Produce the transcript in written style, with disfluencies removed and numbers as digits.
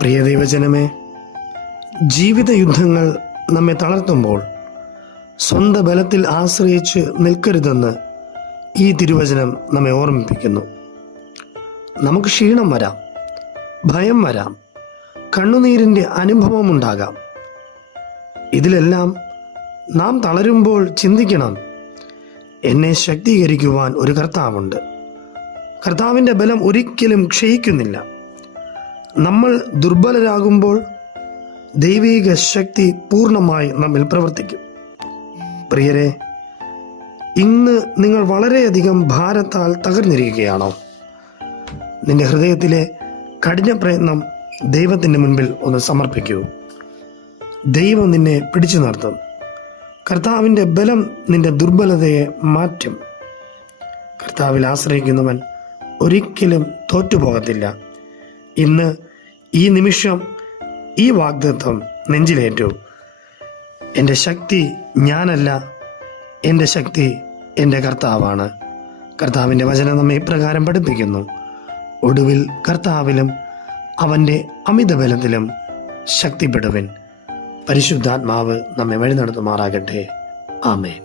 പ്രിയ ദൈവജനമേ, ജീവിത യുദ്ധങ്ങൾ നമ്മെ തളർത്തുമ്പോൾ സ്വന്തം ബലത്തിൽ ആശ്രയിച്ച് നിൽക്കരുതെന്ന് ഈ തിരുവചനം നമ്മെ ഓർമ്മിപ്പിക്കുന്നു. നമുക്ക് ക്ഷീണം വരാം, ഭയം വരാം, കണ്ണുനീരിൻ്റെ അനുഭവമുണ്ടാകാം. ഇതിലെല്ലാം നാം തളരുമ്പോൾ ചിന്തിക്കണം, എന്നെ ശക്തീകരിക്കുവാൻ ഒരു കർത്താവുണ്ട്. കർത്താവിൻ്റെ ബലം ഒരിക്കലും ക്ഷയിക്കുന്നില്ല. നമ്മൾ ദുർബലരാകുമ്പോൾ ദൈവിക ശക്തി പൂർണ്ണമായി നമ്മിൽ പ്രവർത്തിക്കും. പ്രിയരെ, ഇന്ന് നിങ്ങൾ വളരെയധികം ഭാരത്താൽ തകർന്നിരിക്കുകയാണോ? നിന്റെ ഹൃദയത്തിലെ കഠിന പ്രയത്നം ദൈവത്തിൻ്റെ മുൻപിൽ ഒന്ന് സമർപ്പിക്കൂ. ദൈവം നിന്നെ പിടിച്ചു നിർത്തും. കർത്താവിൻ്റെ ബലം നിന്റെ ദുർബലതയെ മാറ്റും. കർത്താവിൽ ആശ്രയിക്കുന്നവൻ ഒരിക്കലും തോറ്റുപോകത്തില്ല. ഇന്ന് ഈ നിമിഷം ഈ വാഗ്ദത്തം നെഞ്ചിലേറ്റു. എൻ്റെ ശക്തി ഞാനല്ല, എൻ്റെ ശക്തി എൻ്റെ കർത്താവാണ്. കർത്താവിൻ്റെ വചനം നമ്മെ ഇപ്രകാരം പഠിപ്പിക്കുന്നു: ഒടുവിൽ കർത്താവിലും അവൻ്റെ അമിതബലത്തിലും ശക്തിപ്പെടുവിൻ. പരിശുദ്ധാത്മാവ് നമ്മെ വഴി നടത്തുമാറാകട്ടെ. ആമേൻ.